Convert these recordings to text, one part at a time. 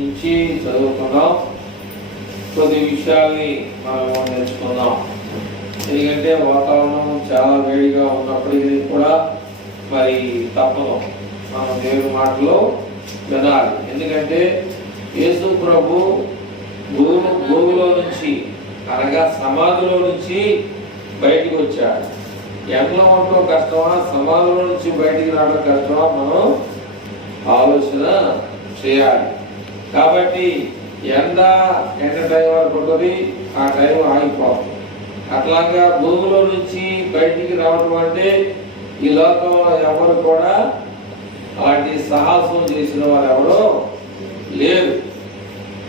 నుంచి చదువుకున్నాం. కొద్ది విషయాల్ని మనం నేర్చుకుందాం. ఎందుకంటే వాతావరణం చాలా వేడిగా ఉన్నప్పటికీ కూడా మరి తప్పదు, మనం దేవుని మాటలో వినాలి. ఎందుకంటే యేసు ప్రభు భూమిలో నుంచి అనగా సమాధిలో నుంచి బయటికి వచ్చాడు. ఎండలో ఉండటం కష్టమా, సమాధిలో నుంచి బయటికి రావడం కష్టమా, మనం ఆలోచన చేయాలి. కాబట్టి ఎండ టైం వరకు ఉంటుంది, ఆ టైం ఆగిపోతుంది. అట్లాగా భూమిలో నుంచి బయటికి రావడం అంటే ఈ లోకంలో ఎవరు కూడా అలాంటి సాహసం చేసిన వారు ఎవరో లేరు.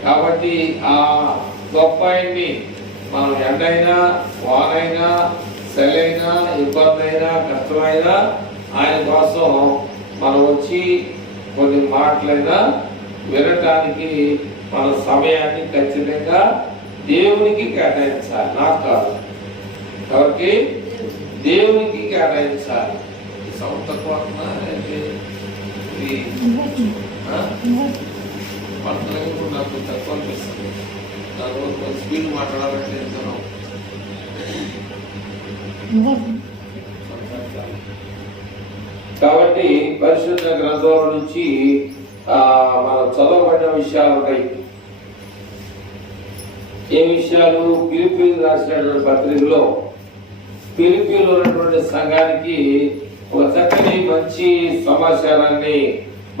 కాబట్టి ఆ గొప్ప ఆయన్ని మనం ఎండైనా వానైనా చలైనా ఇబ్బంది అయినా కష్టమైనా ఆయన కోసం మనం వచ్చి కొన్ని మాటలైనా వినటానికి మన సమయాన్ని ఖచ్చితంగా దేవునికి కేటాయించాలి. నాకు కాదు, కాబట్టి దేవునికి కేటాయించాలి. సౌండ్ తక్కువ నాకు తక్కువ అనిపిస్తుంది. దానివల్ల కొంచెం స్పీడ్ మాట్లాడాలంటే ఎంతనో. కాబట్టి పరిశుద్ధ గ్రంథాల నుంచి మనం చదవబడిన విషయాలు ఉంటాయి. ఏ విషయాలు? ఫిలిప్పీలు రాసినటువంటి పత్రికలో ఫిలిప్పీలో ఉన్నటువంటి సంఘానికి ఒక చక్కని మంచి సమాచారాన్ని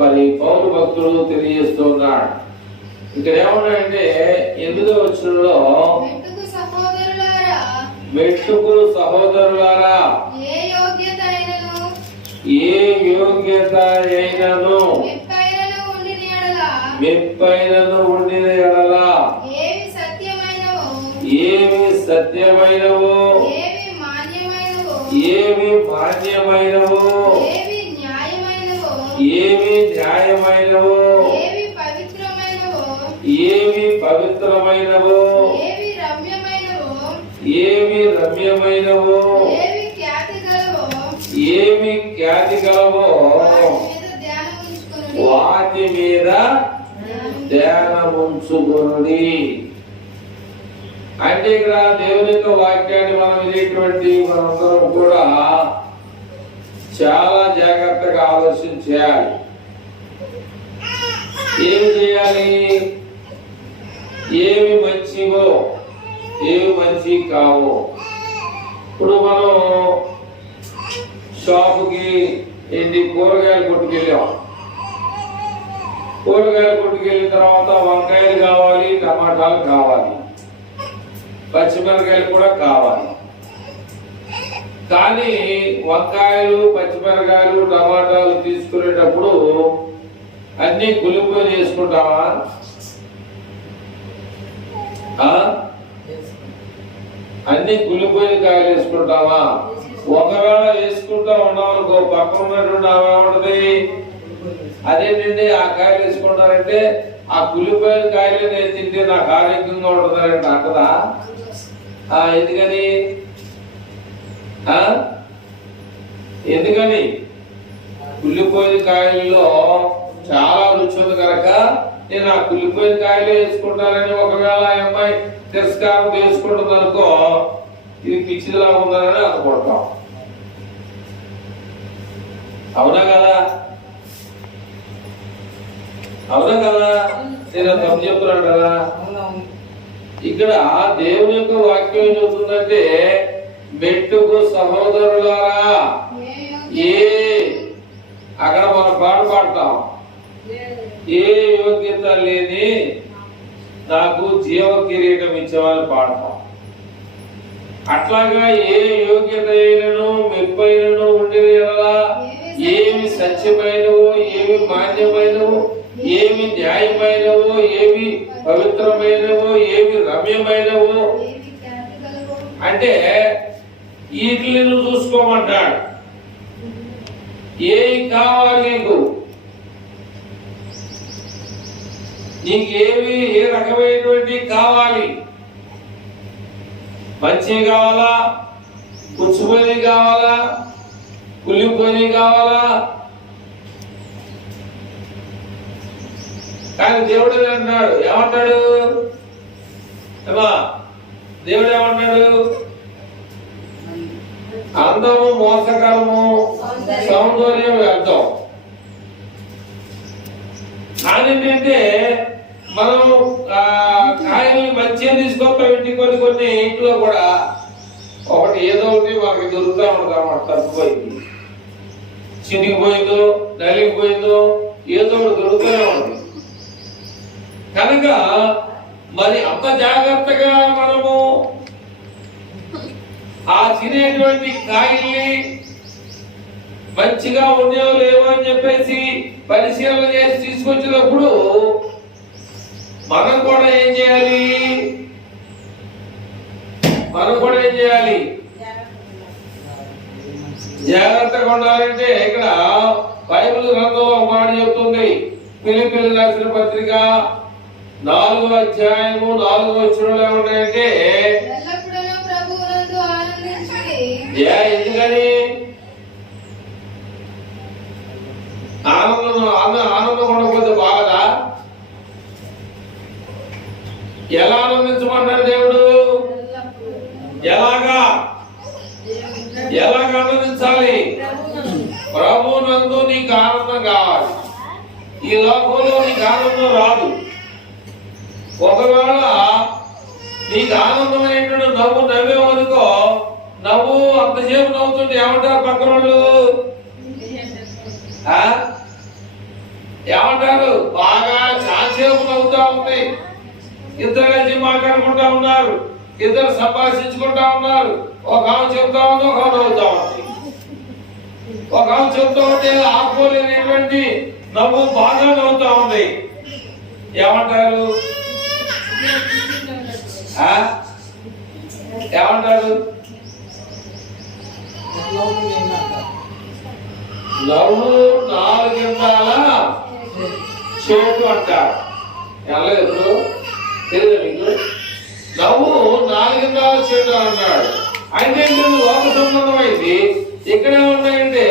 మరి పౌరు భక్తుడు తెలియజేస్తున్నాడు. ఇక్కడ ఏమన్నాడంటే 8వ వచనంలో, మెట్టుకు సహోదరులారా ఏ యోగ్యత అయినను మెప్పైనను ఉండిన ఎడల ఏవి సత్యమైనవో ఏవి మాన్యమైనవో ఏవి న్యాయమైనవో ఏవి పవిత్రమైనవో ఏవి రమ్యమైనవో ఏవి ఖ్యాతి గలవో వాటి మీద ధ్యానముంచుకొనుడి. అంటే ఇక్కడ దేవుని యొక్క వాక్యాన్ని మనం వినేటువంటి మనందరం కూడా చాలా జాగ్రత్తగా ఆలోచన చేయాలి. ఏమి చేయాలి? ఏమి మంచివో ఏమి మంచి కావో. ఇప్పుడు మనం షాపుకి కూరగాయలు కొట్టుకెళ్ళాం. కూరగాయలు కొట్టుకెళ్ళిన తర్వాత వంకాయలు కావాలి, టమాటాలు కావాలి, పచ్చిమిరకాయలు కూడా కావాలి. కానీ వంకాయలు, పచ్చిమిరకాయలు, టమాటాలు తీసుకునేటప్పుడు అన్ని గులిపోయి చేసుకుంటావా? అన్ని గులిపోయిన కాయలు వేసుకుంటావా? ఒకవేళ వేసుకుంటా ఉన్నామనుకో, పక్కన ఉన్నటువంటి ఏమంటది, అదేంటండి ఆ కాయలు వేసుకుంటారంటే ఆ కులిపోయిన కాయలు నేను తింటే నాకు ఆరోగ్యంగా ఉంటుందంటే అంటదా? ఎందుకని ఎందుకని కుళ్ళిపోయిన కాయల్లో చాలా రుచి ఉంది కనుక నేను ఆ కుళ్ళిపోయిన కాయలు వేసుకుంటానని ఒకవేళ ఆ అమ్మాయి తిరస్కారం వేసుకుంటుంది అనుకో, ఇది పిచ్చిదిలా ఉందని అనుకుంటాం. అవునా కదా? అవునా కదా? నేను తప్పు చెప్తున్నాను కదా? ఇక్కడ దేవుని యొక్క వాక్యం ఏం చెబుతుందంటే, మెట్టుకు సహోదరులారా అక్కడ మనం పాడతాం, ఏ యోగ్యత లేని నాకు జీవ కిరీటం ఇచ్చేవాళ్ళు పాడతాం. అట్లాగా ఏ యోగ్యత అయినను మెప్పైనను ఉండిన ఎడల ఏమి సత్యమైనవో ఏమి మాన్యమైనవో ఏమి న్యాయమైనవో ఏమి పవిత్రమైనవో ఏమి రమ్యమైనవో అంటే వీటిని చూసుకోమంటాడు. ఏవి కావాలి నీకేవి ఏ రకమైనటువంటి కావాలి? మంచి కావాలా, పుచ్చిపోయి కావాలా, కుళ్ళిపోయి కావాలా? కానీ దేవుడు అన్నాడు, ఏమంటాడు ఏమా? దేవుడు ఏమంటాడు? అందము మోసకరము, సౌందర్యం వ్యర్థం. ఏంటంటే మనం కాయల్ని మంచిగా తీసుకోవడం ఇంటికి కొన్ని ఇంట్లో కూడా ఒకటి ఏదో ఒకటి మనకి దొరుకుతూ ఉంటుంది అన్నమాట. తప్పిపోయింది, చినిగిపోయిందో, నలిగిపోయిందో ఏదో ఒకటి దొరుకుతూనే ఉంటుంది. కనుక మరి అంత జాగ్రత్తగా మనము ఆ తినేటువంటి కాయల్ని మంచిగా ఉండేవో లేవో అని చెప్పేసి పరిశీలన చేసి తీసుకొచ్చినప్పుడు మనం కూడా ఏం చేయాలి? జాగ్రత్తగా ఉండాలంటే ఇక్కడ బైబిల్ గ్రంథంలో ఒక మాట చెప్తుంది. ఫిలిప్పీయులకు రాసిన పత్రిక 4వ అధ్యాయము 4వ వచనంలో ఏమంటాయంటే ఎందుకని ఆనందం ఉండకపోతే బాగదా? ఎలా ఆనందించమన్నాడు దేవుడు? ఎలాగా ఆనందించాలి? ప్రభువునందు నీకు ఆనందం కావాలి. ఈ లోకంలో నీకు ఆనందం రాదు. ఒకవేళ నీకు ఆనందమైనటువంటి నవ్వు నవ్వేవనుకో, నవ్వు అంతసేపు నవ్వుతుంటే ఏమంటారు పక్కన వాళ్ళు? ఏమంటారు? బాగా చాలాసేపు నవ్వుతా ఉంది, ఇద్దరు కలిసి మాట్లాడుకుంటా ఉన్నారు, ఇద్దరు సంభాషించుకుంటా ఉన్నారు. ఒక ఆమె చెప్తా ఉంది, ఒక నవ్వుతా ఉంది. ఒక ఆమె చెప్తా ఉంటే ఆపుకోలేనటువంటి నవ్వు బాగా నవ్వుతా ఉంది. ఏమంటారు? నవ్వు 4 గంటల చేటు అంటారు. ఎప్పుడు తెలియదు మీకు? నవ్వు 4 గంటల చేటు అన్నాడు. అయితే లోక సంబంధమైంది. ఇక్కడ ఉన్నాయంటే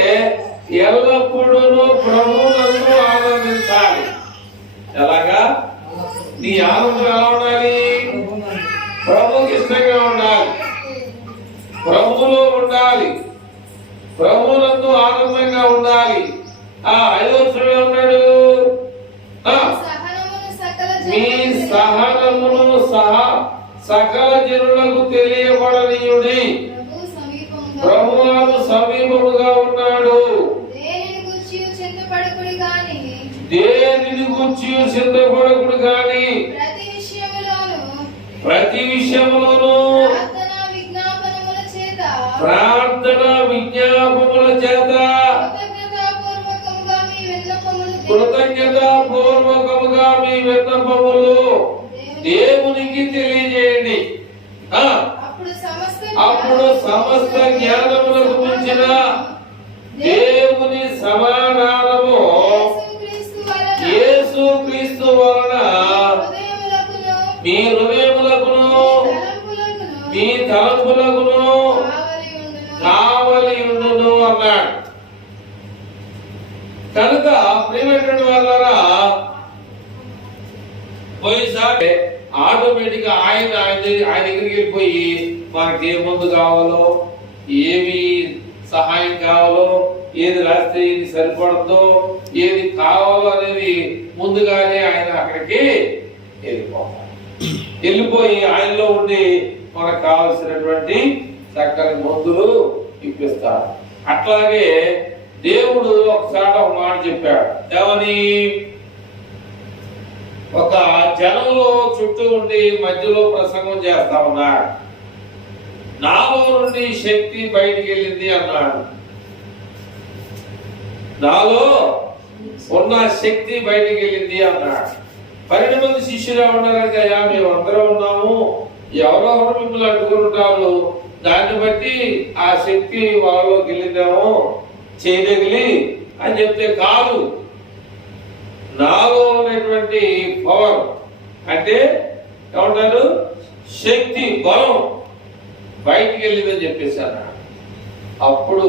ఎల్లప్పుడూ ప్రభువునందు ఆనందించాలి. ఎలాగా? నీ ఆనందం ఎలా ఉండాలి? ప్రభువుకి ఇష్టంగా ఉండాలి, ప్రభువులో ఉండాలి, ప్రభువునందు ఆనందంగా ఉండాలి. 5వ వచనంలో ఉన్నాడు, మీ సహనమును సకల జనులకు తెలియబడనీయుడి, ప్రభువు సమీపముగా ఉన్నాడు. దేనిని గూర్చి చింతపడకుడు గాని ప్రతి విషయములోను ప్రార్థన విజ్ఞాపనముల చేత కృతజ్ఞతాపూర్వకముగా మీ విన్నపములు దేవునికి తెలియజేయండి. అప్పుడు సమస్త జ్ఞానములకు మించిన దేవుని సమాధానము యేసు క్రీస్తు వలన మీ హృదయములకును మీ తలంపులకును కావలి ఉండును అన్నాడు. కనుక ప్రియమైనటువంటి వాళ్ళారా, పోయిసారి ఆటోమేటిక్ గా ఆయన దగ్గరికి వెళ్ళిపోయి మనకి ఏ మందు కావాలో, ఏమి సహాయం కావాలో, ఏది రాస్తే ఏది సరిపడదో, ఏది కావాలో అనేది ముందుగానే ఆయన అక్కడికి వెళ్ళిపోయి ఆయనలో ఉండి మనకు కావలసినటువంటి చక్కని మందులు ఇప్పిస్తాడు. అట్లాగే దేవుడు ఒకసారి ఒక మాట చెప్పాడు. ఏమని? ఒక జనంలో చుట్టూ ఉండి మధ్యలో ప్రసంగం చేస్తా ఉన్నాడు. నాలో నుండి శక్తి బయటికి వెళ్ళింది అన్నాడు. నాలో ఉన్న శక్తి బయటికి వెళ్ళింది అన్నాడు. 12 మంది శిష్యులు ఉన్నారంటే, అయ్యా మేమందరం ఉన్నాము, ఎవరెవరు మిమ్మల్ని అడ్డుకుని ఉంటారు, దాన్ని బట్టి ఆ శక్తి వాళ్ళలోకి వెళ్ళిందేమో చేయదగిలి అని చెప్తే కాదు, నాలో ఉన్నటువంటి పవర్ అంటే ఏమంటారు, శక్తి, బలం బయటికి వెళ్ళిందని చెప్పేశారు. అప్పుడు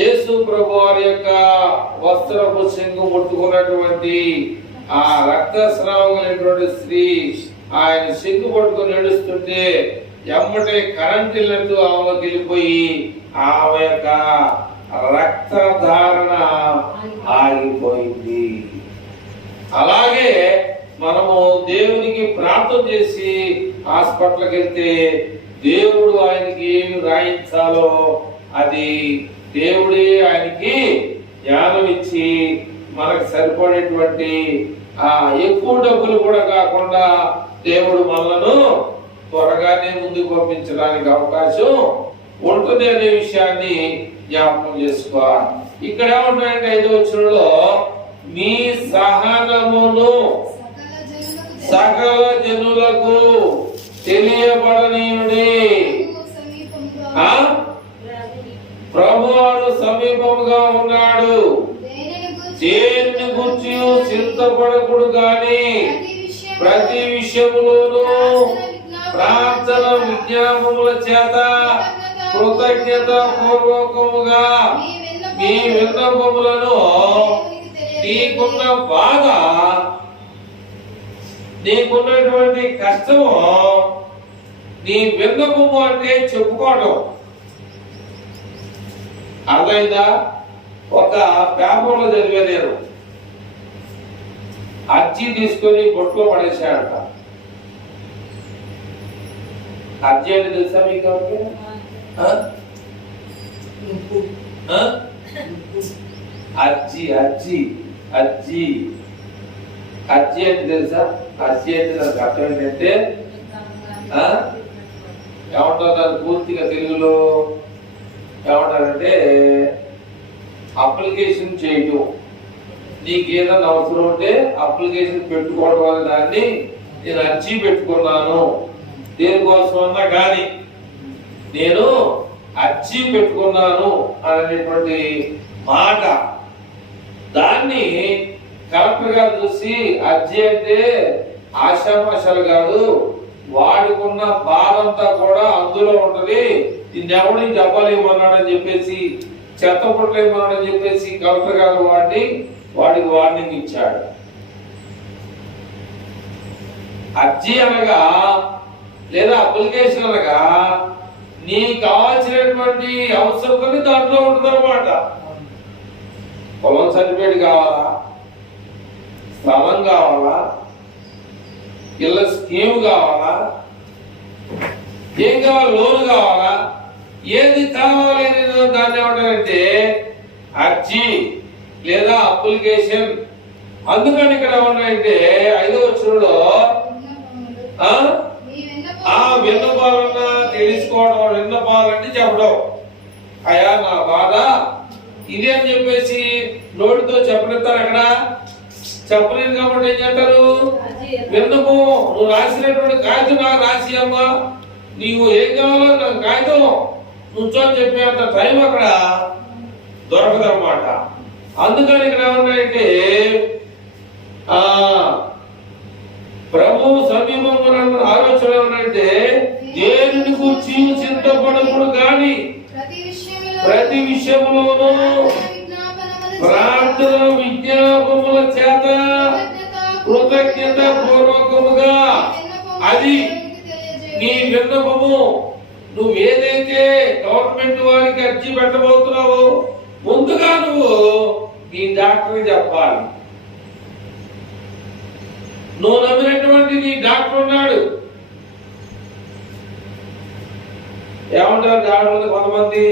యేసు ప్రభు వారి యొక్క వస్త్రపు చెంగు ముట్టుకున్నటువంటి ఆ రక్తస్రావం కలిగినటువంటి స్త్రీ ఆయన సిగ్గు పట్టుకొని నడుస్తుంటే ఎమ్మటే కరెంట్ వెళ్ళినట్టు ఆమెలోకి వెళ్ళిపోయి ఆమె యొక్క రక్తధారణ ఆగిపోయింది. అలాగే మనము దేవునికి ప్రార్థన చేసి హాస్పిటల్కి వెళ్తే దేవుడు ఆయనకి ఏమి రాయించాలో అది దేవుడే ఆయనకి జ్ఞానం ఇచ్చి మనకు సరిపడేటువంటి ఎక్కువ డబ్బులు కూడా కాకుండా దేవుడు మనలను త్వరగానే ముందుకు పంపించడానికి అవకాశం ఉంటుంది అనే విషయాన్ని జ్ఞాపకం చేసుకోవాలి. ఇక్కడ ఏమంటారంటే 5వ వచనంలో మీ సహనమును సకల జనులకు తెలియబడనీయుడి, ప్రభువాడు సమీపముగా ఉన్నాడు. దేనిని గురించి చింతపడకుడు గాని ప్రతి విషయములోనూ ప్రార్థన విజ్ఞాపముల చేత కృతజ్ఞత పూర్వకముగా మీ విన్నపములను నీకున్న బాధ, నీకున్నటువంటి కష్టము, నీ విన్నపము అంటే చెప్పుకోవడం. అర్థమైందా? ఒక పేపర్లో చదివే నేను అర్జీ తీసుకొని బొట్లో పడేసాడట. అర్జీ అంటే తెలుసా మీకు? అర్జీ అర్జీ అర్జీ అర్జీ అంటే తెలుసా? అర్జీ అంటే నాకు అర్థం ఏంటంటే ఏమంటారు పూర్తిగా తెలుగులో ఏమంటారంటే అప్లికేషన్ చేయటం. నీకు ఏదైనా అవసరం ఉంటే అప్లికేషన్ పెట్టుకోవడం వల్ల దాన్ని నేను అర్జీ పెట్టుకున్నాను, దేనికోసమన్నా కానీ నేను అర్జీ పెట్టుకున్నాను అనేటువంటి మాట, దాన్ని కలెక్టర్ గారు చూసి అర్జీ అంటే ఆశామాషాలు కాదు, వాడుకున్న బాధంతా కూడా అందులో ఉంటది, దీన్ని ఎవరికి చెప్పలేమన్నాడని చెప్పేసి, చెత్త పుట్టలేమన్నాడని చెప్పేసి కలెక్టర్ గారు వాడికి వార్నింగ్ ఇచ్చాడు. అర్జీ అనగా లేదా అప్లికేషన్ అనగా నీకు కావాల్సినటువంటి అవసరం దాంట్లో ఉంటుంది అనమాట. పొలం సర్టిఫికేట్ కావాలా, స్థలం కావాలా, ఇళ్ళ స్కీమ్ కావాలా, ఏం కావాలి, లోన్ కావాలా, ఏది కావాలి దాన్ని ఏమంటారంటే అర్జీ లేదా అప్లికేషన్. అందుకని ఇక్కడ ఏమన్నాయంటే 5వ వచనంలో విన్నపాలన్నా తెలుసుకోవడం, విన్నపాలంటే చెప్పడం, అయ్యా నా బాధ ఇది అని చెప్పేసి నోటితో చెప్పనిస్తారు. అక్కడ చెప్పలేదు కాబట్టి ఏం చేస్తారు, విన్నపం నువ్వు రాసినటువంటి కాగితం నాకు రాసి అమ్మా, నీవు ఏం కావాలో నాకు కాగితం నుంచొని చెప్పేంత టైం అక్కడ దొరకదు అన్నమాట. అందుకని ఇక్కడ ఏమన్నాయంటే ప్రభు సమీపంలో ఆలోచన ఏమన్నాయంటే దేనిని గురించి చింతపడకుడు కానీ ప్రతి విషయంలోనూ ప్రార్థన విజ్ఞాపముల చేత కృతజ్ఞత పూర్వకముగా, అది నీ విన్నపము. నువ్వు ఏదైతే గవర్నమెంట్ వారికి అర్జీ పెట్టబోతున్నావో ముందుగా నువ్వు నీ డాక్టర్ చెప్పాలి. నువ్వు నమ్మినటువంటి నీ డాక్టర్ ఉన్నాడు. ఏమంటారు డాక్టర్? కొంతమంది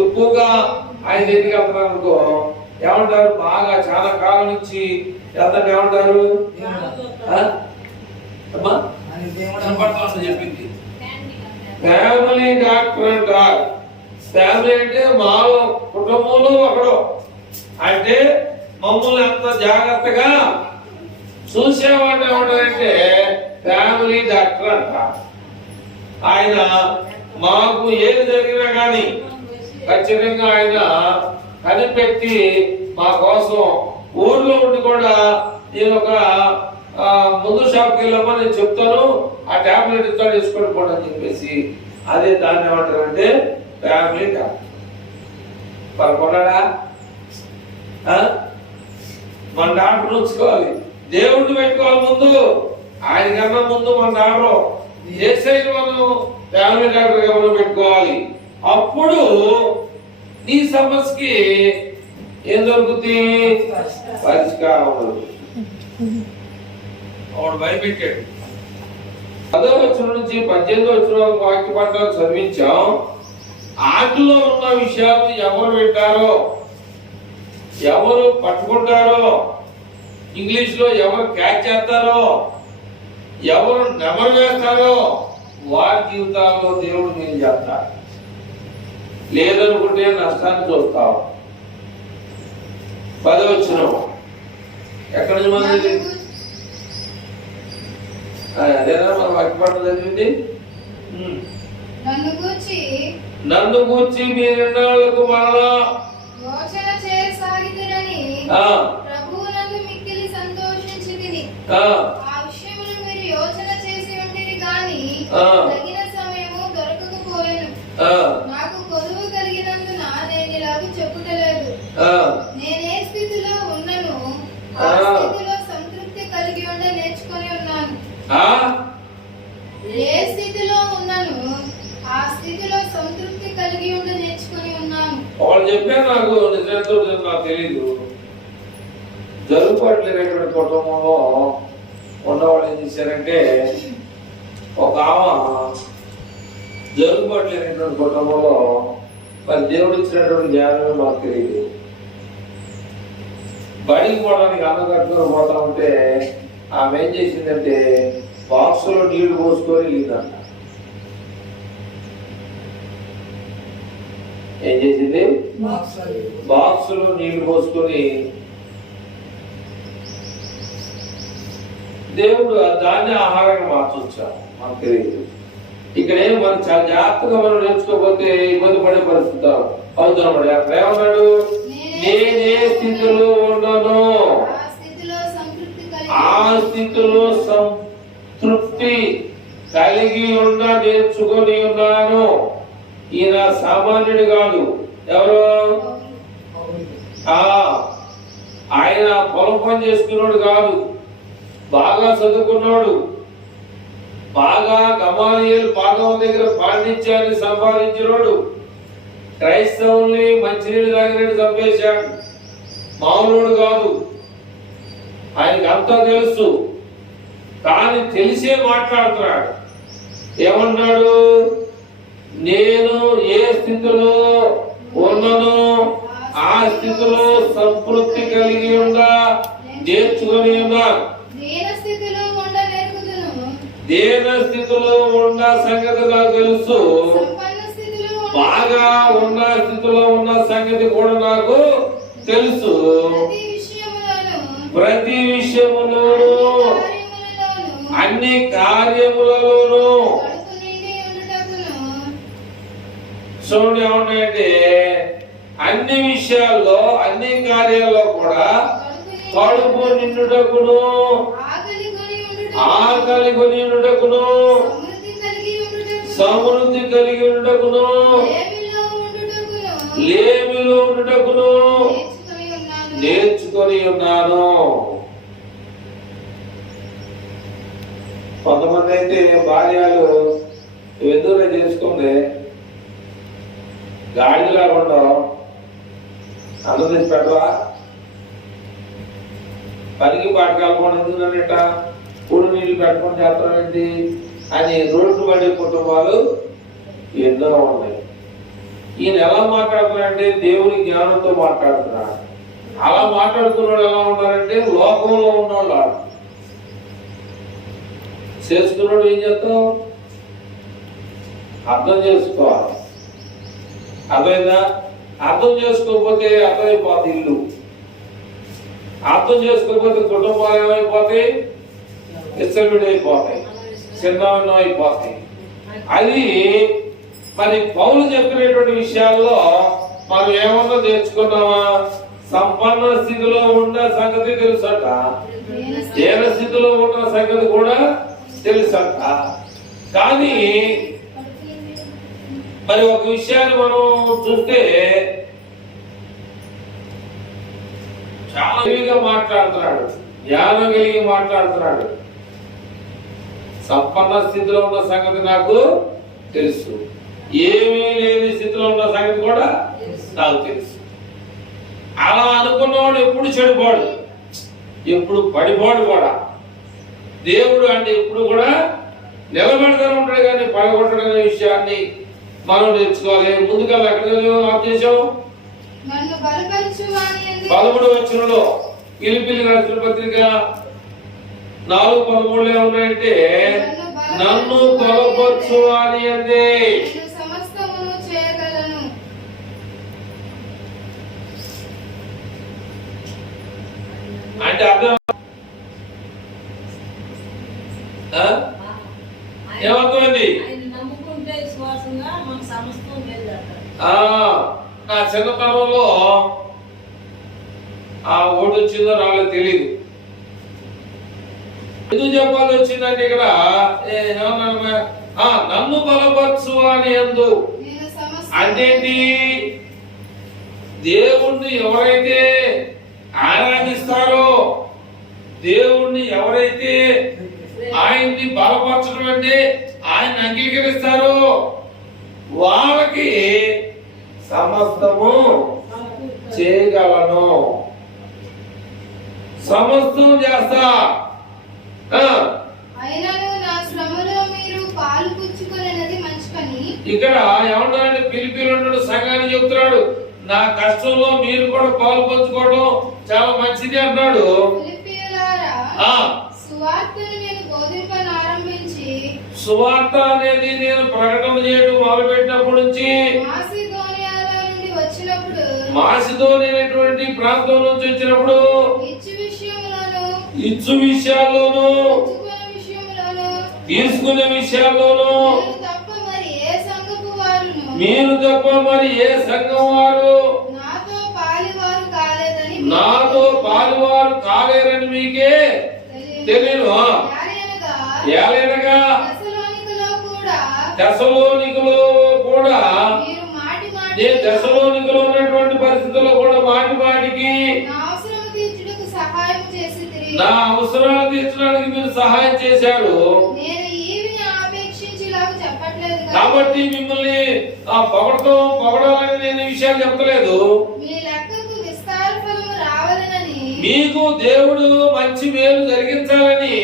ఎక్కువగా ఆయన దగ్గరికి వెళ్తున్నారు అనుకో, ఏమంటారు, బాగా చాలా కాలం నుంచి వెళ్తాను ఏమంటారు, చెప్పింది ఫ్యామిలీ డాక్టర్ అంటారు. ఫ్యామిలీ అంటే మా కుటుంబంలో ఒకడు, అంటే మమ్మల్ని అంత జాగ్రత్తగా చూసేవాడు ఏమంటారంటే ఫ్యామిలీ డాక్టర్ అంట. ఆయన మాకు ఏది జరిగినా కానీ ఖచ్చితంగా ఆయన కనిపెట్టి మా కోసం ఊర్లో ఉండి కూడా నేను ఒక ముందు షాప్కి వెళ్ళామా నేను చెప్తాను, ఆ టాబ్లెట్ ఇస్తాడు వేసుకొని పోండి అని చెప్పేసి, అదే దాన్ని ఏమంటారు అంటే ఫ్యామిలీ డాక్టర్. మరి కొన్నాడా? మన డాక్టర్ ఉంచుకోవాలి, దేవుడిని పెట్టుకోవాలి ముందు. ఆయన కన్నా ముందు మన డాక్టర్ ఏసైకి మనం ఫ్యామిలీ డాక్టర్ ఎవరు పెట్టుకోవాలి. అప్పుడు నీ సమస్యకి ఏం దొరుకుతుంది? పరిష్కారం. వాడు భయపెట్టాడు. 10వ వచనం నుంచి 18వ వచనం వాక్య పట్టాలు చదివించాం. ఆటలో ఉన్న విషయాలు ఎవరు వింటారో, ఎవరు పట్టుకుంటారో, ఇంగ్లీష్ లో ఎవరు క్యాచ్ చేస్తారో, ఎవరు నెమరు వేస్తారో వారి జీవితాల్లో దేవుడు నేను చేస్తాడు. లేదనుకుంటే నష్టాన్ని చూస్తాం. 10వ వచనం ఎక్కడి నుంచి మంది అదేనా మన వాక్యపాఠం చదివింది. నన్ను గూర్చి మీరెన్నాళ్ళకు మరలా యోచన చేయసాగితిరని ప్రభువు నందు మిక్కిలి సంతోషించితిని. ఆ విషయమును మీరు యోచన చేసి ఉంటిరి గాని తగిన సమయము దొరకకపోయెను. నాకు కొదువు కలిగినందున నేను ఇలాగ చెప్పుటలేదు. నేనే స్థితిలో ఉన్నను ఆ స్థితిలో సంతృప్తి కలిగి ఉండ నేర్చుకొని ఉన్నాను. ఏ స్థితిలో ఉన్నాను ఆ స్థితిలో సంతృప్తి కలిగి ఉండ నేర్చుకొని ఉన్నాను. వాళ్ళు చెప్పారు. నాకు నిజంతో నాకు తెలీదు. జరుగుబాట్లేనటువంటి కుటుంబంలో ఉన్నవాళ్ళు ఏం చేశారంటే, ఒక ఆమె జరుగుబాట్లేనటువంటి కుటుంబంలో మరి దేవుడు ఇచ్చినటువంటి జ్ఞానమే మాకు తెలియదు. బడికి పోవడానికి అన్నం కట్టుకొని పోతా ఉంటే ఆమె ఏం చేసిందంటే బాక్సులో నీళ్లు పోసుకొని వెళ్ళిందంట. ఏం చేసింది? బాక్సులో నీళ్లు పోసుకొని దేవుడు దాన్ని ఆహారంగా మార్చొచ్చాము. మనకు తెలియదు. ఇక్కడ ఏం మనం చాలా జాగ్రత్తగా మనం నేర్చుకోకపోతే ఇబ్బంది పడే పరిస్థితి అవుతున్నాడు. అక్కడ ఏమన్నాడు? నేనే స్థితిలో ఉన్నాను, ఆ స్థితిలో సంతృప్తి కలిగి ఉండ నేర్చుకొని ఉన్నాను. ఈయన సామాన్యుడు కాదు. ఎవరు? ఆయన పొలం పని చేసుకున్నాడు కాదు, బాగా చదువుకున్నాడు, బాగా గమాలియేలు పాదం దగ్గర పాండిత్యాన్ని సంపాదించినోడు, క్రైస్తవుల్ని మంచినీళ్ళు తాగినట్టు చంపేశాడు. మామూలుడు కాదు. ఆయనకి అంతా తెలుసు, కానీ తెలిసే మాట్లాడుతున్నాడు. ఏమన్నాడు? నేను ఏ స్థితిలో ఉన్నానో ఆ స్థితిలో సంతృప్తి కలిగి ఉండా నేర్చుకొని ఉన్నాను. దేన స్థితిలో ఉన్న సంగతి నాకు తెలుసు, బాగా ఉన్న స్థితిలో ఉన్న సంగతి కూడా నాకు తెలుసు. ప్రతి విషయములోనూ అన్ని కార్యములలోనూ చూడండి ఏమన్నాయంటే, అన్ని విషయాల్లో అన్ని కార్యాల్లో కూడా కడుపు నిండుటకును, ఆకలి కొని ఉండుటకును, సమృద్ధి కలిగి ఉండుటకును, లేమిలో ఉండుటకును నేర్చుకొని ఉన్నాను. కొంతమంది అయితే భార్యలు ఎందుకు చేసుకుంది గాడిలాగా ఉండవు, అన్నం తెచ్చి పెట్టవా, పనికి పాటకాలకుండా ఎందుకున్నట పొడి నీళ్ళు పెట్టుకొని చేస్తాం ఏంటి అని రోడ్డు పడే కుటుంబాలు ఎన్నో ఉన్నాయి. ఈయన ఎలా మాట్లాడుతున్నాడంటే దేవుని జ్ఞానంతో మాట్లాడుతున్నాడు. అలా మాట్లాడుకున్నాడు ఎలా ఉన్నారంటే లోకంలో ఉన్నవాళ్ళు చేసుకున్నాడు. ఏం చేస్తాం? అర్థం చేసుకోవాలి. అర్థమైందా? అర్థం చేసుకోకపోతే అర్థమైపోతుంది ఇల్లు. అర్థం చేసుకోకపోతే కుటుంబాలు ఏమైపోతాయి? ఇష్టమిడైపోతాయి, చిన్న అయిపోతాయి. అది మరి పౌలు చెప్పినటువంటి విషయాల్లో మనం ఏమన్నా నేర్చుకున్నామా? సంపన్న స్థితిలో ఉన్న సంగతి తెలుసట, దేన స్థితిలో ఉన్న సంగతి కూడా తెలుసట. కానీ మరి ఒక విషయాన్ని మనం చూస్తే చాలా తెలివిగా మాట్లాడుతున్నాడు, జ్ఞానం కలిగి మాట్లాడుతున్నాడు. సంపన్న స్థితిలో ఉన్న సంగతి నాకు తెలుసు, ఏమీ లేని స్థితిలో ఉన్న సంగతి కూడా నాకు తెలుసు. అలా అనుకున్నవాడు ఎప్పుడు చెడిపోడు, ఎప్పుడు పడిపోడు కూడా. దేవుడు అంటే ఎప్పుడు కూడా నిలబెడతానే ఉంటాడు, కానీ పడగొట్టడం అనే విషయాన్ని మనం నేర్చుకోవాలి. ముందుగా ఎక్కడ ఆపేశాం? 13వ వచనంలో ఫిలిప్పీయులకు రాసిన పత్రిక 4:13 ఏమున్నాయంటే, నన్ను బలపరచు అని అందే. అంటే అర్థం ఏమర్థమైంది? నా చిన్నతనంలో ఆ ఓటు వచ్చిందో రాలేదు తెలియదు. ఎందుకు చెప్పాల్సి వచ్చిందంటే ఇక్కడ నన్ను బలపరచు అని ఎందు అంటే దేవుణ్ణి ఎవరైతే ఆరాధిస్తారో, దేవుణ్ణి ఎవరైతే ఆయన్ని బలపరచడం అంటే ఆయన అంగీకరిస్తారో వాళ్ళకి సమస్తము చేయగలను, సమస్తం చేస్తా. ఇక్కడ ఏమన్నాడు? పిలిపిలు సంఘాన్ని చెప్తున్నాడు, నా కష్టంలో మీరు కూడా పాలు పంచుకోవడం చాలా మంచిది అన్నాడు. సువార్త అనేది నేను ప్రకటన చేయడం మొదలు పెట్టినప్పటి నుంచి, మాసిదోనియా అనేటువంటి ప్రాంతం నుంచి వచ్చినప్పుడు, ఇచ్చు విషయాల్లోనూ తీసుకునే విషయాల్లోనూ మీరు తప్ప మరి ఏ సంఘం వారు నాతో పాలువారు కాలేరని మీకే తెలియదు. ఏలైనగా దశలోనికలో కూడా, నేను దశలోనికలో ఉన్నటువంటి పరిస్థితుల్లో కూడా మాటి మాటికి నా అవసరాలు తీర్చడానికి మీరు సహాయం చేశారు. కాబట్టి మిమ్మల్ని పొగడాలని నేను ఈ విషయాలు చెప్పలేదు. మీకు దేవుడు మంచి మేలు జరిగించాలని,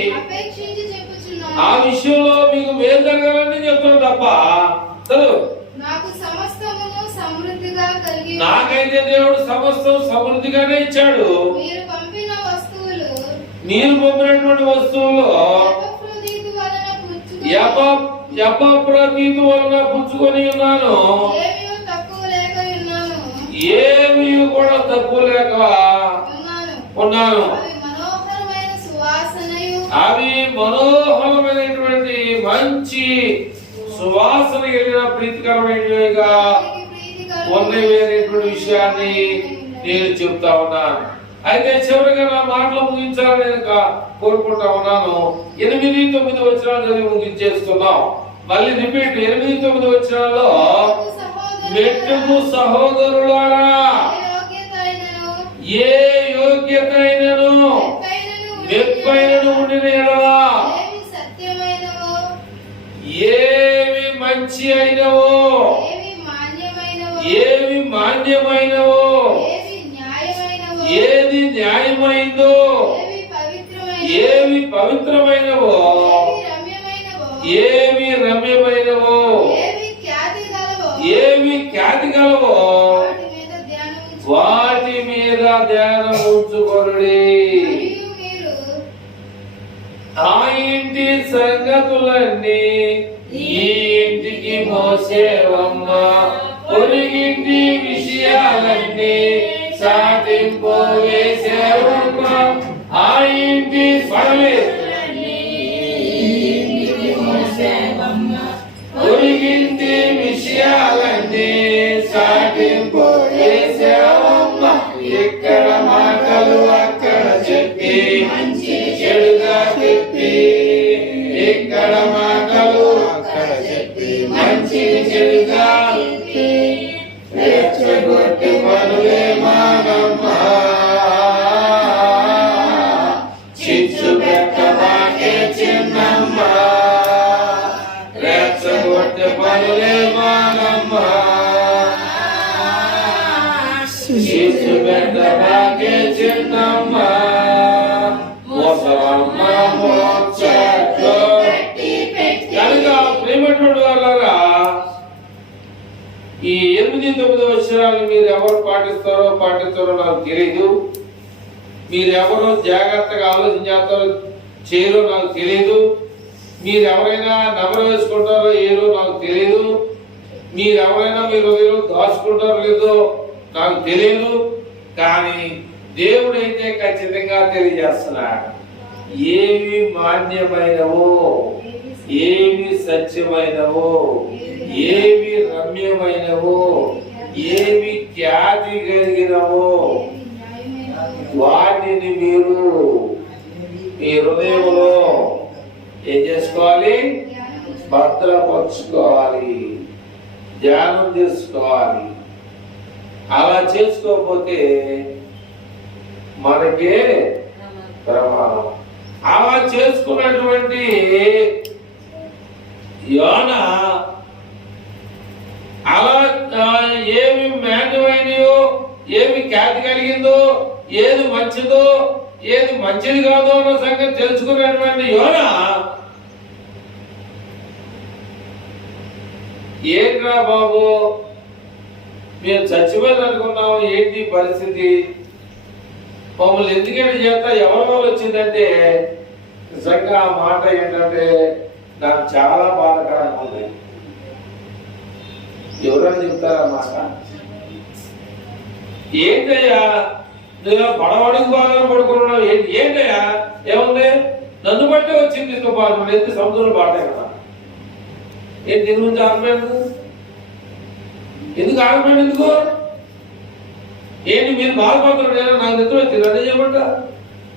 ఆ విషయంలో మీకు మేలు జరగాలని చెప్తున్నాను తప్ప నాకైతే దేవుడు సమస్తం సమృద్ధిగానే ఇచ్చాడు. మీరు పంపినటువంటి వస్తువులు ఎపఫ్రోదితు వలన పుచ్చుకొని ఉన్నాను, ఏమీ కూడా తక్కువ లేక ఉన్నాను. అవి మనోహరమైనటువంటి మంచి సువాసన కలిగిన ప్రీతికరమైనవిగా ఉన్నటువంటి విషయాన్ని నేను చెప్తా ఉన్నాను. అయితే చివరిగా నా మాటలు ముగించాలని నేను కోరుకుంటా ఉన్నాను. 8-9 వచనాలు చదివి ముగించేస్తున్నాం. మళ్ళీ రిపీట్. 8-9 వచనాల్లో, మెట్టుకు సహోదరులారా, ఏ యోగ్యత అయినను మెప్పైనను ఉండిన ఎడల, ఏవి మంచి అయినవో, ఏవి మాన్యమైనవో, ఏది న్యాయమైందో, ఏవి పవిత్రమైనవో, ఏవి రమ్యమైనవో, ఏవి ఖ్యాతి గలవో వాటి మీద ధ్యానం ఉంచుకొనుడి. ఆ ఇంటి సంగతులన్నీ ఈ ఇంటికి మోసేవమ్మ, పొరుగింటి విషయాలన్నీ సాటింపు వేసేవమ్మ. ఆ ఇంటి పొరుగింటి విషయాలన్నీ సాటింపు వేసేవమ్మ. ఇక్కడ మాటలు అక్కడ చెప్పి చెడుగా చెప్పి, ఇక్కడ మాటలు అక్కడ చెప్పి మంచి చెడుగా రెచ్చగొట్టి పనులే మానమ్మా. శాస్త్రాలను మీరు ఎవరు పాటిస్తారో నాకు తెలియదు. మీరు ఎవరు జాగ్రత్తగా ఆలోచన చేస్తారో చేయరో నాకు తెలియదు. మీరు ఎవరైనా నెమరు వేసుకుంటారో ఏరో నాకు తెలియదు. మీరు ఎవరైనా మీరు దాచుకుంటారో లేదో నాకు తెలియదు. కానీ దేవుడైతే ఖచ్చితంగా తెలియజేస్తున్నాడు. ఏవి మాన్యమైనవో, ఏవి సత్యమైనవో, ఏవి రమ్యమైనవో, ఏవి ఖ్యాతి కలిగినవో వాటిని మీరు మీ హృదయంలో ఏం చేసుకోవాలి? భద్రపరుచుకోవాలి, ధ్యానం చేసుకోవాలి. అలా చేసుకోకపోతే మనకే ప్రమాదం. అలా చేసుకున్నటువంటి యోన అలా ఏమి మాన్యమైనయో, ఏమి ఖ్యాతి కలిగిందో, ఏది మంచిదో ఏది మంచిది కాదో అన్న సంగతి తెలుసుకున్నటువంటి యోన ఏంట్రా బాబు మేము చచ్చిపోయింది అనుకున్నాము, ఏంటి పరిస్థితి, మమ్మల్ని ఎందుకంటే చేత ఎవరి వల్ల వచ్చిందంటే నిజంగా ఆ మాట ఏంటంటే నాకు చాలా బాధకరంగా ఉంది. ఎవరైనా చెప్తారా మాట? ఏంటయ్యా నేను పడవడికి బాగా పడుకున్నావు, ఏంటయ్యా ఏముంది, నన్ను బట్టే వచ్చింది తుఫాను, ఎందుకు సముద్రంలో పడతాయి కదా, ఏంటి దీని గురించి ఆగలేదు? ఎందుకు ఆగలేదు? ఎందుకు ఏంటి మీరు బాధపడుతున్నాడు? నాకు నిద్ర వచ్చింది, అదే చేయమంట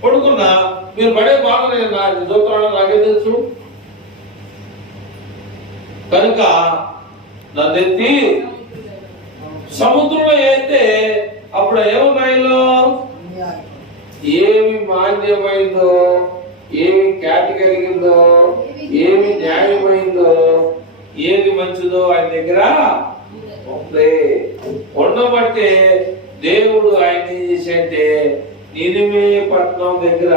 పడుకున్నా, మీరు పడే బాధ నేను చూస్తున్నాను, నాకే తెలుసు. కనుక నన్నెత్తి సముద్రంలో అయితే అప్పుడు ఏమున్నాయిలో ఏమి మాన్యమైందో, ఏమి ఖ్యాతి కలిగిందో, ఏమి న్యాయమైందో, ఏది మంచిదో ఆయన దగ్గర ఉంది. ఉండబట్టే దేవుడు ఆయన ఏం చేసంటే నినివే పట్టణం దగ్గర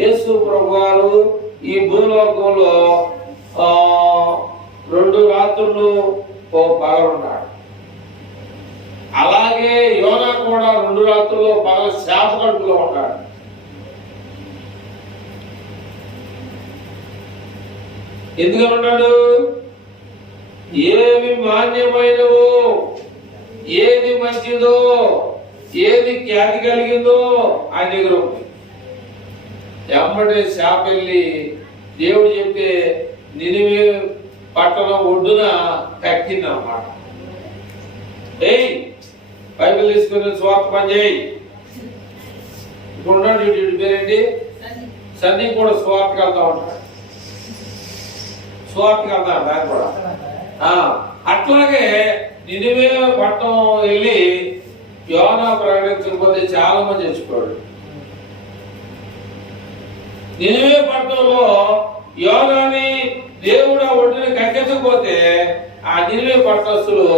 యేసు ప్రభువారు ఈ భూలోకంలో 2 రాత్రులు పగలున్నాడు. అలాగే యోనా కూడా 2 రాత్రుల్లో పగల శాప కడుపులో ఉన్నాడు. ఎందుకని ఉన్నాడు? ఏవి మాన్యమైనవో, ఏది మంచిదో, ఏది ఖ్యాతి కలిగిందో ఆయన దగ్గర ఉంది. ఎమ్మటే శాప వెళ్ళి దేవుడు చెప్తే నినివే పట్టణం ఒడ్డున కక్కింది అన్నమాట. ఏయ్ బైబిల్ తీసుకుని స్వార్థ పని చేయి. ఇప్పుడు ఉన్నాడు పేరేంటి, సన్నీ కూడా స్వార్థకి వెళ్తా ఉంటాడు, స్వార్థకి వెళ్తాడు దాన్ని కూడా. అట్లాగే నినివే పట్టణం వెళ్ళి యోనా ప్రకటించకపోతే చాలా మంది చచ్చిపోయాడు. నినివే పట్టణంలో యోనాని దేవుడు ఆ ఒడ్డుని కక్కించకపోతే ఆ నినివే పట్టణస్తులు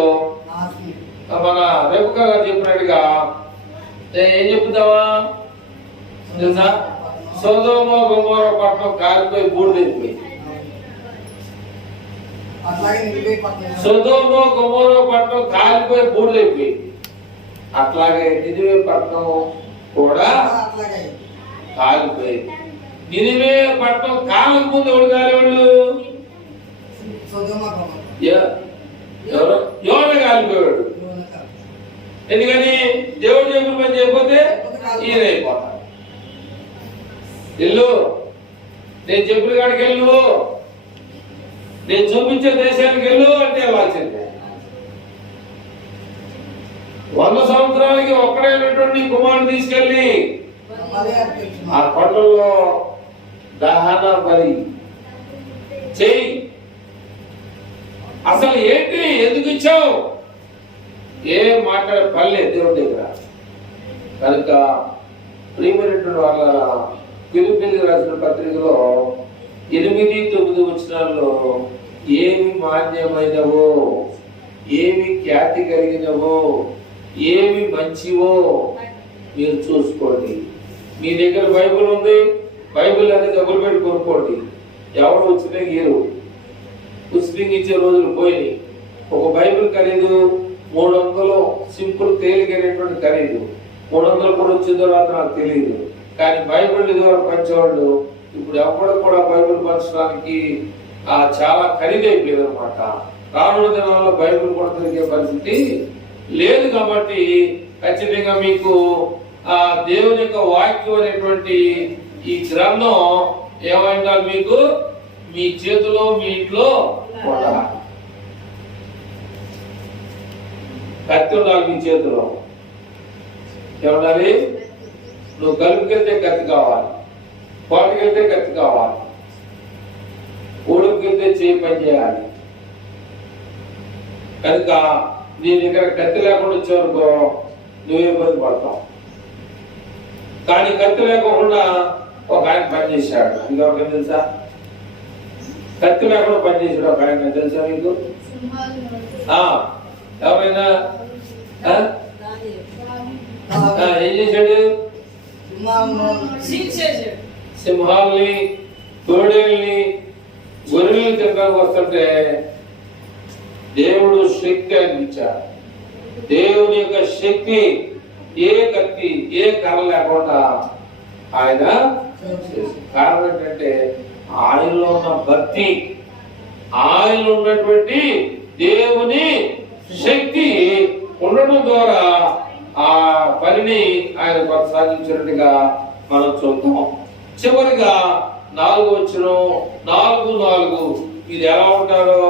మన రేపుకా గారు చెప్పినట్టుగా ఏం చెప్తావా తెలుసా? సొదొమ గొమొర్రా పట్టణం కాలిపోయి బూడిదైపోయింది. సొదొమ గొమొర్రా పట్టణం కాలిపోయి బూడిదైపోయింది. అట్లాగే నినివే పట్టణం కూడా కాలిపోయింది. నినివే పట్టణం కాలకు ముందు ఎవరు కాలేవాళ్ళు? ఎవరు? యోన కాలిపోయాడు. ఎందుకని? దేవుడు చెప్పిన పని చేయకపోతే ఈయన అయిపోతాడు. వెళ్ళు, నేను చెప్పిన కాడికి వెళ్ళు, నేను చూపించే దేశానికి వెళ్ళు అంటే వెళ్ళాల్సిందే. 100 సంవత్సరాలకి ఒక్కడైనటువంటి కుమారుడు తీసుకెళ్ళి ఆ కొండల్లో దహన బలి చెయ్యి. అసలు ఏంటి, ఎందుకు ఇచ్చావు? ఏం మాట్లాడే పల్లె దేవుడి దగ్గర. కనుక ప్రియమైనటువంటి వాళ్ళ ఫిలిప్పీయులకు రాసిన పత్రికలో 8-9 వచనాల్లో ఏమి మాన్యమైనవో, ఏమి ఖ్యాతి కలిగినవో, ఏమి మంచివో మీరు చూసుకోండి. మీ దగ్గర బైబిల్ ఉంది, బైబిల్ అనేది డబ్బులు పెట్టి కొనుక్కోండి. ఎవరు వచ్చినా గీరు పుస్తకం ఇచ్చే రోజులు పోయినాయి. ఒక బైబిల్ ఖరీదు 300 సింపుల్ తేలికైనటువంటి ఖరీదు. 300 కూడా వచ్చిన తర్వాత నాకు తెలియదు. కానీ బైబిల్ ఇదివరకు పంచేవాళ్ళు ఇప్పుడు ఎప్పుడు కూడా బైబిల్ పంచడానికి చాలా ఖరీదైపోయింది అనమాట. రానున్న దినాల్లో బైబిల్ కూడా దొరికే పరిస్థితి లేదు. కాబట్టి ఖచ్చితంగా మీకు దేవుని యొక్క వాక్యం అనేటువంటి ఈ గ్రంథం ఏమైనా మీకు మీ చేతిలో మీ ఇంట్లో ఉండాలి. కత్తి ఉండాలి మీ చేతిలో. ఏముండాలి? నువ్వు కలుపుకెళ్తే కత్తి కావాలి, కోటకెళ్తే కత్తి కావాలి, ఊడుకెళ్తే చేయి పని చేయాలి. కనుక నీ దగ్గర కత్తి లేకుండా వచ్చేవరకు నువ్వే ఇబ్బంది పడతావు. కానీ కత్తి లేకుండా ఒక ఆయన పనిచేశాడు. ఇంకొకటి తెలుసా? కత్తి లేకుండా పనిచేసాడు ఒక ఆయన తెలుసా మీకు? ఎవరైనా ఏం చేశాడు? సింహాల్ని, తోడేల్ని, గొర్రెల్ని తినడానికి వస్తుంటే దేవుడు శక్తి అందించాడు. దేవుని యొక్క శక్తి ఏ కత్తి ఏ కర్ర లేకుండా ఆయన కారణం ఏంటంటే ఆయనలో ఉన్న భక్తి, ఆయనలో ఉన్నటువంటి దేవుని శక్తి ఉండడం ద్వారా ఆ పనిని ఆయన కొనసాగించినట్టుగా మనం చూద్దాం. చివరిగా 4వ వచనం 4:4 ఇది ఎలా ఉంటారో,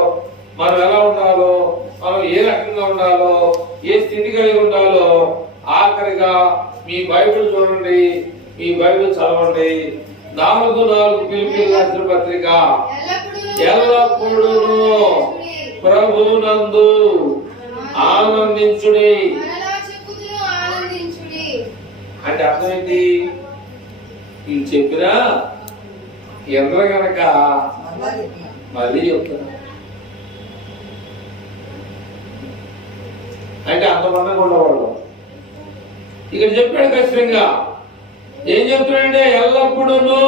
మనం ఎలా ఉండాలో, మనం ఏ రకంగా ఉండాలో, ఏ స్థితి కలిగి ఉండాలో ఆఖరిగా మీ బైబిల్ చూడండి, మీ బైబిల్ చదవండి. 4:4 ఫిలిప్పీయులకు రాసిన పత్రిక. ఎల్లప్పుడూ ప్రభువునందు ఆనందించుడి. అంటే అర్థం ఏంటి? ఇది చెప్పినా ఎందరో గనక మళ్ళీ చెప్తున్నా అంటే అంతమంది ఉండేవాళ్ళు. ఇక్కడ చెప్పాడు ఖచ్చితంగా. ఏం చెప్తున్నాడంటే ఎల్లప్పుడూ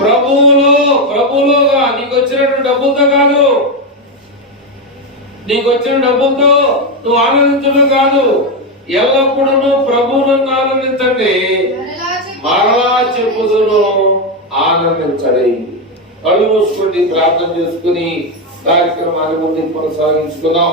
ప్రభువులుగా నీకు వచ్చినటువంటి డబ్బులతో కాదు, నీకు వచ్చిన డబ్బులతో నువ్వు ఆనందించడం కాదు, ఎల్లప్పుడూ ప్రభువులను ఆనందించండి. మరలా చెప్పుదును ఆనందించండి. కళ్ళు మూసుకొని ప్రార్థన చేసుకుని కార్యక్రమాన్ని ముందుకు కొనసాగించుకుందాం.